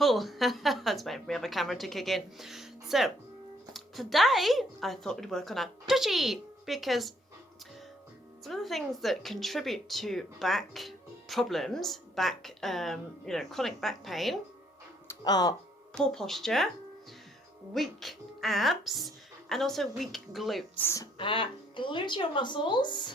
Oh, that's waiting for my other camera to kick in. So, today I thought we'd work on our tushy because some of the things that contribute to back problems, chronic back pain, are poor posture, weak abs, and also weak glutes. Gluteal muscles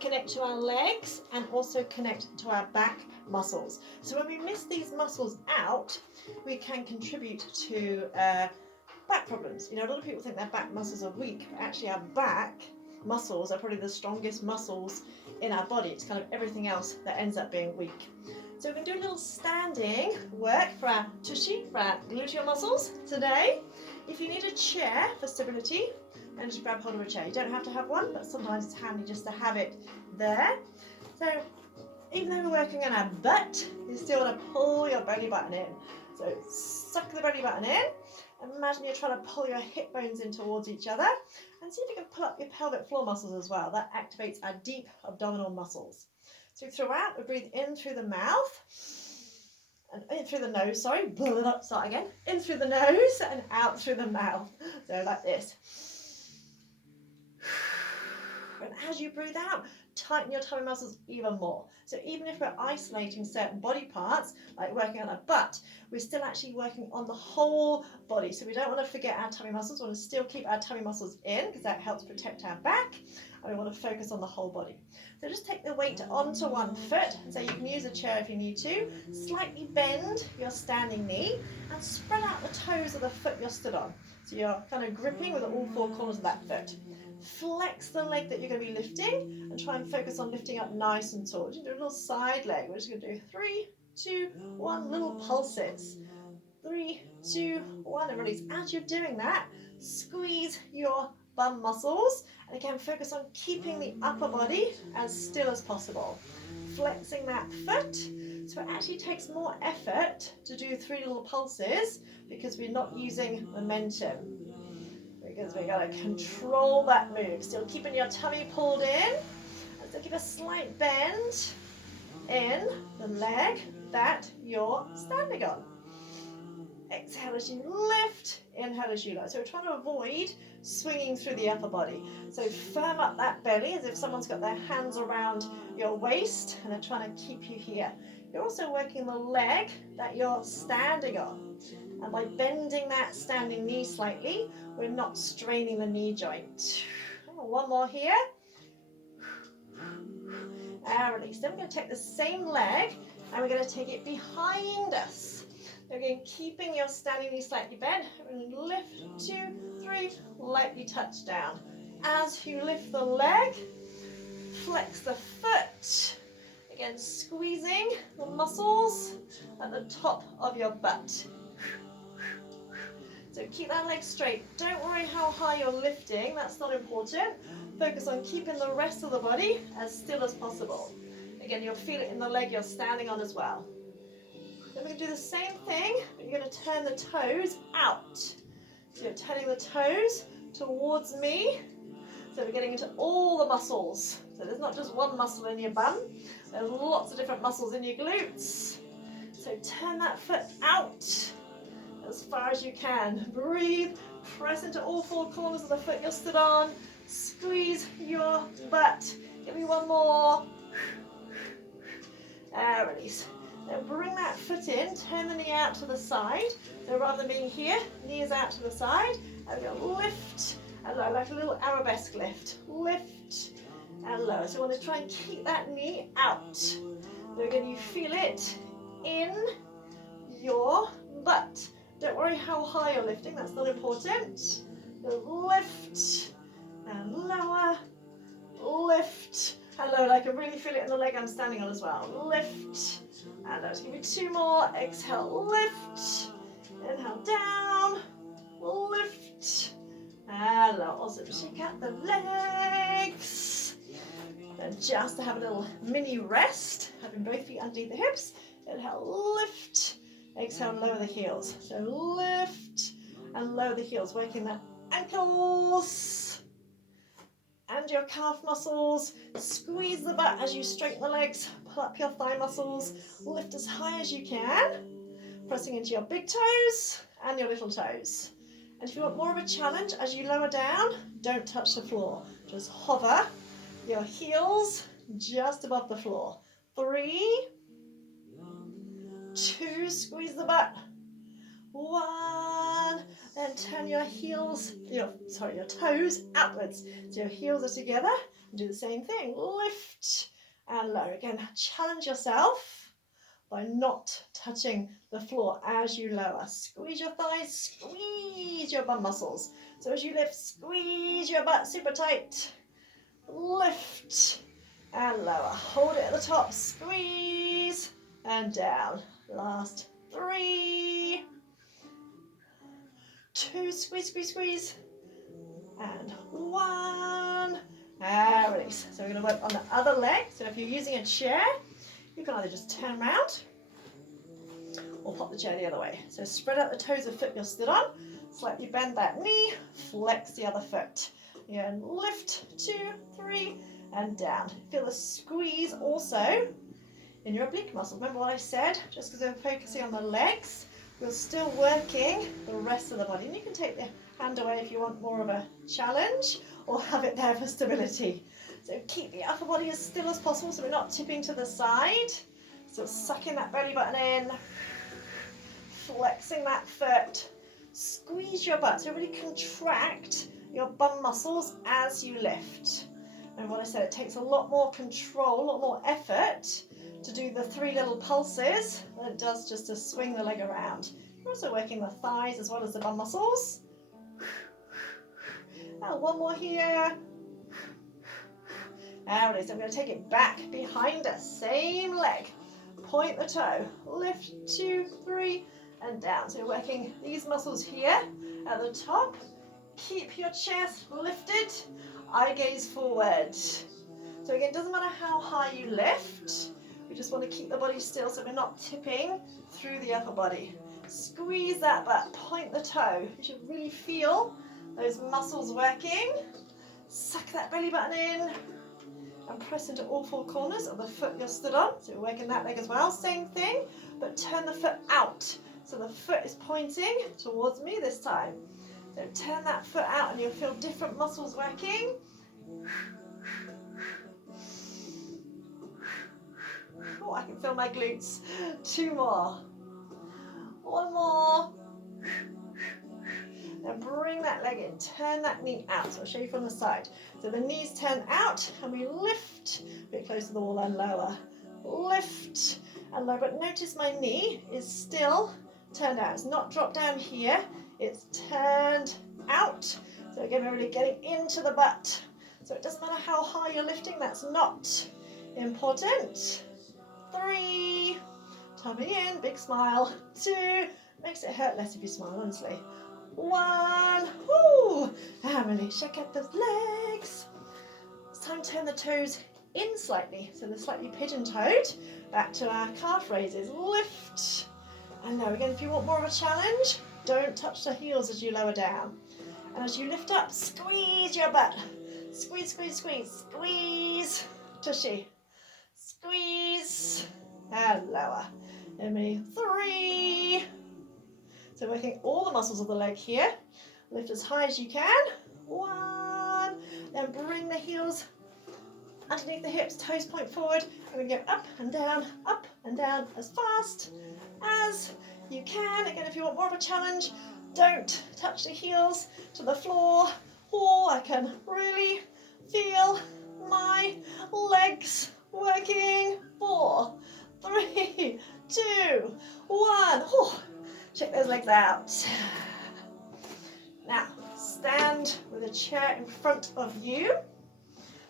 connect to our legs and also connect to our back muscles. So when we miss these muscles out, we can contribute to back problems. You know, a lot of people think their back muscles are weak, but actually our back muscles are probably the strongest muscles in our body. It's kind of everything else that ends up being weak. So we're going to do a little standing work for our tushy, for our gluteal muscles today. If you need a chair for stability, and just grab hold of a chair. You don't have to have one, but sometimes it's handy just to have it there. So even though we're working on our butt, you still want to pull your belly button in. So suck the belly button in. Imagine you're trying to pull your hip bones in towards each other. And see if you can pull up your pelvic floor muscles as well. That activates our deep abdominal muscles. So throughout, we breathe in through the mouth. And in through the nose, sorry. Start again. In through the nose and out through the mouth. So like this. And as you breathe out, tighten your tummy muscles even more. So even if we're isolating certain body parts, like working on our butt, we're still actually working on the whole body. So we don't want to forget our tummy muscles. We want to still keep our tummy muscles in because that helps protect our back. And we want to focus on the whole body. So just take the weight onto one foot. So you can use a chair if you need to. Slightly bend your standing knee and spread out the toes of the foot you're stood on. So you're kind of gripping with all four corners of that foot. Flex the leg that you're going to be lifting and try and focus on lifting up nice and tall. You do a little side leg. We're just going to do 3, 2, 1, little pulses. 3, 2, 1, and release. As you're doing that, squeeze your bum muscles. And again, focus on keeping the upper body as still as possible. Flexing that foot. So it actually takes more effort to do 3 little pulses because we're not using momentum. Because we've got to control that move. Still keeping your tummy pulled in. And so give a slight bend in the leg that you're standing on. Exhale as you lift, inhale as you lower. So we're trying to avoid swinging through the upper body. So firm up that belly as if someone's got their hands around your waist and they're trying to keep you here. You're also working the leg that you're standing on. And by bending that standing knee slightly, we're not straining the knee joint. One more here. And release. Then we're going to take the same leg and we're going to take it behind us. Again, keeping your standing knee slightly bent. And lift, 2, 3, lightly touch down. As you lift the leg, flex the foot. Again, squeezing the muscles at the top of your butt. So keep that leg straight. Don't worry how high you're lifting, that's not important. Focus on keeping the rest of the body as still as possible. Again, you'll feel it in the leg you're standing on as well. Then we're going to do the same thing, but you're going to turn the toes out. So you're turning the toes towards me. So we're getting into all the muscles. So there's not just one muscle in your bum, there's lots of different muscles in your glutes. So turn that foot out as far as you can. Breathe, press into all 4 corners of the foot you're stood on. Squeeze your butt. Give me one more. And release. Then bring that foot in, turn the knee out to the side. So rather than being here, knee is out to the side. And we're going to lift and lower, like a little arabesque lift. Lift and lower. So we want to try and keep that knee out. So again, you feel it in your butt. Don't worry how high you're lifting, that's not important. So lift and lower, lift and lower. I can really feel it in the leg I'm standing on as well. Lift and lower. Give me 2 more. Exhale, lift. Inhale down, lift and lower. Also shake out the legs. And just to have a little mini rest, having both feet underneath the hips. Inhale, lift. Exhale, lower the heels. So lift and lower the heels, working the ankles and your calf muscles. Squeeze the butt as you straighten the legs. Pull up your thigh muscles. Lift as high as you can. pressing into your big toes and your little toes. And if you want more of a challenge, as you lower down, don't touch the floor. Just hover your heels just above the floor. 3, 2, squeeze the butt. 1, then turn your heels, your toes outwards. So your heels are together. Do the same thing. Lift and lower. Again, challenge yourself by not touching the floor as you lower. Squeeze your thighs, squeeze your bum muscles. So as you lift, squeeze your butt super tight. Lift and lower. Hold it at the top, squeeze and down. Last 3, 2, squeeze, squeeze, squeeze. And 1, and release. So we're going to work on the other leg. So if you're using a chair, you can either just turn around or pop the chair the other way. So spread out the toes of the foot you're stood on, slightly bend that knee, flex the other foot. And lift, 2, 3, and down. Feel the squeeze also in your oblique muscles. Remember what I said? Just because we're focusing on the legs, we're still working the rest of the body. And you can take the hand away if you want more of a challenge, or have it there for stability. So keep the upper body as still as possible so we're not tipping to the side. So sucking that belly button in, flexing that foot, squeeze your butt. So really contract your bum muscles as you lift. And what I said, it takes a lot more control, a lot more effort to do the 3 little pulses than it does just to swing the leg around. You're also working the thighs as well as the bum muscles. Now one more here. There it is. I'm going to take it back behind us. Same leg. Point the toe. Lift, 2, 3, and down. So you're working these muscles here at the top. Keep your chest lifted. Eye gaze forward. So again, it doesn't matter how high you lift. We just want to keep the body still so we're not tipping through the upper body. Squeeze that butt. Point the toe. You should really feel those muscles working. Suck that belly button in. And press into all 4 corners of the foot you're stood on. So we're working that leg as well. Same thing, but turn the foot out. So the foot is pointing towards me this time. So turn that foot out and you'll feel different muscles working. Oh, I can feel my glutes. 2 more. 1 more. Now bring that leg in, turn that knee out. So I'll show you from the side. So the knees turn out and we lift a bit closer to the wall and lower. Lift and lower. But notice my knee is still turned out. It's not dropped down here. It's turned out. So again, we're really getting into the butt. So it doesn't matter how high you're lifting. That's not important. 3. Tummy in. Big smile. 2. Makes it hurt less if you smile, honestly. 1, woo, and release. Shake out those legs. It's time to turn the toes in slightly, so they're slightly pigeon-toed. Back to our calf raises. Lift and lower. Again, if you want more of a challenge, don't touch the heels as you lower down. And as you lift up, squeeze your butt. Squeeze, squeeze, squeeze, squeeze. Tushy. Squeeze and lower. And me 3. So working all the muscles of the leg here. Lift as high as you can. 1. Then bring the heels underneath the hips, toes point forward. I'm going to go up and down as fast as you can. Again, if you want more of a challenge, don't touch the heels to the floor. Oh, I can really feel my legs working. 4, 3, 2, 1. Oh. Check those legs out. Now, stand with a chair in front of you.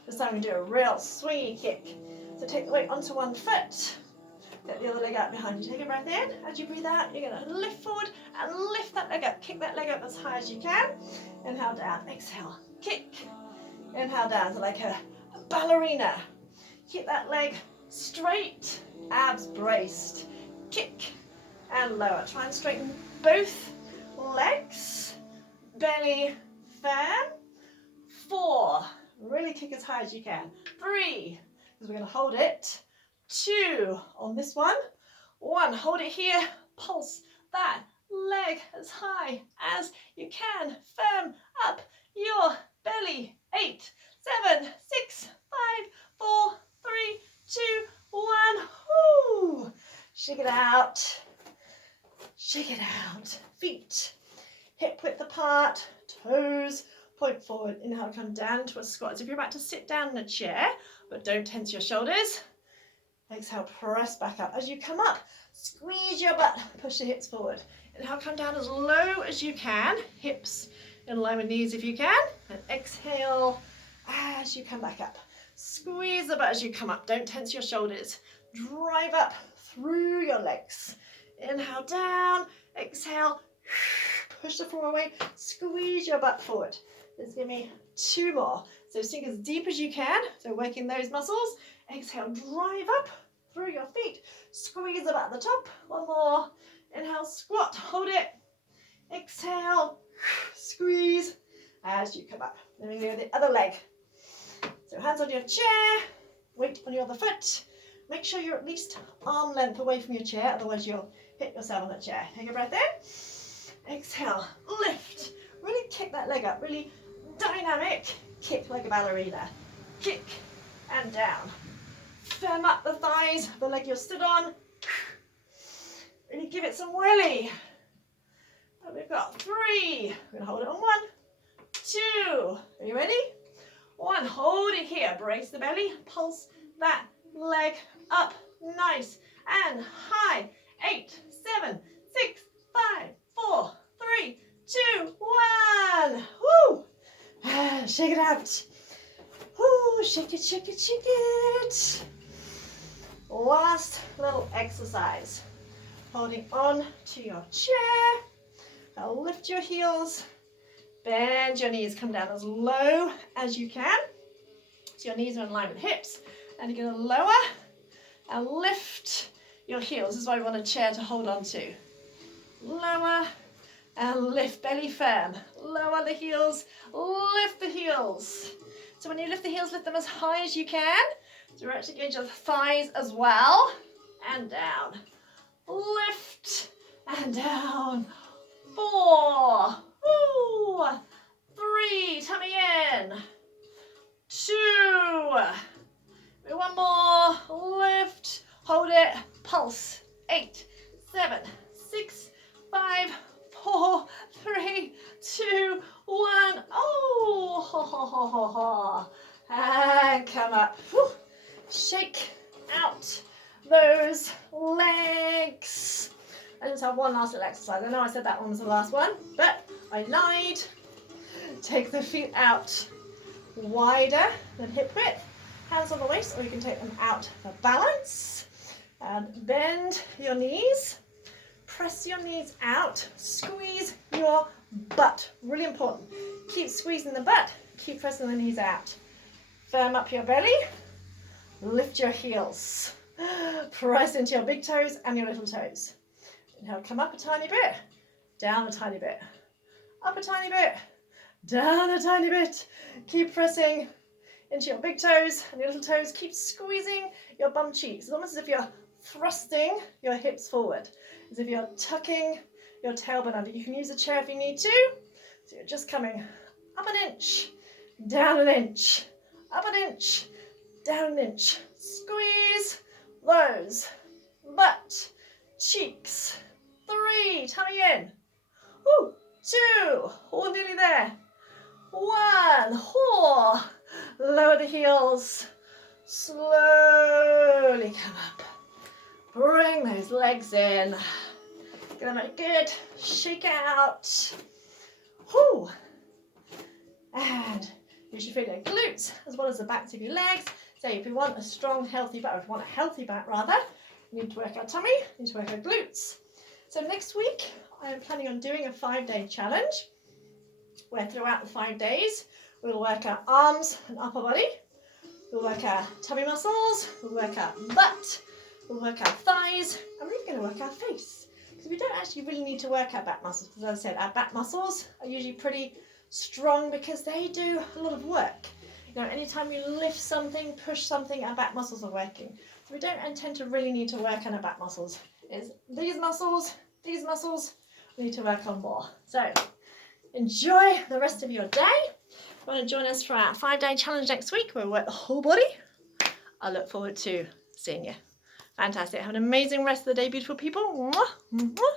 This time we do a real swingy kick. So take the weight onto one foot. Get the other leg out behind you. Take a breath in. As you breathe out, you're going to lift forward and lift that leg up. Kick that leg up as high as you can. Inhale down. Exhale. Kick. Inhale down. So like a ballerina. Keep that leg straight. Abs braced. Kick. And lower. Try and straighten both legs. Belly firm. 4. Really kick as high as you can. 3. Because we're going to hold it. 2 on this one. 1. Hold it here. Pulse that leg as high as you can. Firm up your belly. 8, 7, 6, 5, 4, 3, 2, 1. Woo! Shake it out. Shake it out. Feet hip width apart, toes point forward. Inhale, come down to a squat. So if you're about to sit down in a chair, but don't tense your shoulders, exhale, press back up. As you come up, squeeze your butt, push the hips forward. Inhale, come down as low as you can, hips in line with knees if you can, and exhale as you come back up. Squeeze the butt as you come up, don't tense your shoulders. Drive up through your legs. Inhale, down, exhale, push the floor away, squeeze your butt forward. Just give me 2 more. So sink as deep as you can, so working those muscles. Exhale, drive up through your feet, squeeze the butt at the top. 1 more. Inhale, squat, hold it. Exhale, squeeze as you come up. Then we go the other leg. So hands on your chair, weight on your other foot. Make sure you're at least arm length away from your chair, otherwise you'll hit yourself on the chair. Take a breath in. Exhale, lift. Really kick that leg up, really dynamic. Kick like a ballerina. Kick and down. Firm up the thighs, the leg you're stood on. Really give it some welly. And we've got 3. We're going to hold it on 1, 2. Are you ready? 1. Hold it here. Brace the belly. Pulse that leg up. Nice and high. 8, 7, 6, 5, 4, 3, 2, 1. Woo! Shake it out. Woo! Shake it, shake it, shake it. Last little exercise. Holding on to your chair. Now lift your heels. Bend your knees. Come down as low as you can. So your knees are in line with hips. And you're going to lower and lift your heels. This is why we want a chair to hold on to. Lower and lift, belly firm. Lower the heels, lift the heels. So when you lift the heels, lift them as high as you can. So we're actually going to the thighs as well. And down. Lift and down. 4. Woo. 3. Tummy in. 2. 1 more. Lift. Hold it. Pulse. 8, 7, 6, 5, 4, 3, 2, 1. Oh, ha, ha, ha, ha, ha. And come up. Whew. Shake out those legs. I just have one last little exercise. I know I said that one was the last one, but I lied. Take the feet out wider than hip width. Hands on the waist, or you can take them out for balance. And bend your knees. Press your knees out. Squeeze your butt. Really important. Keep squeezing the butt. Keep pressing the knees out. Firm up your belly. Lift your heels. Press into your big toes and your little toes. Inhale, come up a tiny bit. Down a tiny bit. Up a tiny bit. Down a tiny bit. Keep pressing into your big toes and your little toes. Keep squeezing your bum cheeks. It's almost as if you're thrusting your hips forward. As if you're tucking your tailbone under. You can use a chair if you need to. So you're just coming up an inch, down an inch, up an inch, down an inch. Squeeze those butt cheeks. 3, tummy in. Woo. 2, all nearly there. 1, 4. Lower the heels. Slowly come up. Bring those legs in. Gonna make good. Shake out. Whoo. And you should feel your glutes as well as the backs of your legs. So if you want a strong, healthy back, or if you want a healthy back rather, you need to work our tummy, you need to work our glutes. So next week, I am planning on doing a 5-day challenge where throughout the 5 days, we'll work our arms and upper body. We'll work our tummy muscles, we'll work our butt, we'll work our thighs, and we're even going to work our face. Because we don't actually really need to work our back muscles, because as I said, our back muscles are usually pretty strong because they do a lot of work. You know, anytime we lift something, push something, our back muscles are working. So we don't intend to really need to work on our back muscles. It's these muscles these muscles we need to work on more. So enjoy the rest of your day. If you want to join us for our 5-day challenge next week where we work the whole body, I look forward to seeing you. Fantastic. Have an amazing rest of the day, beautiful people. Mwah, mwah.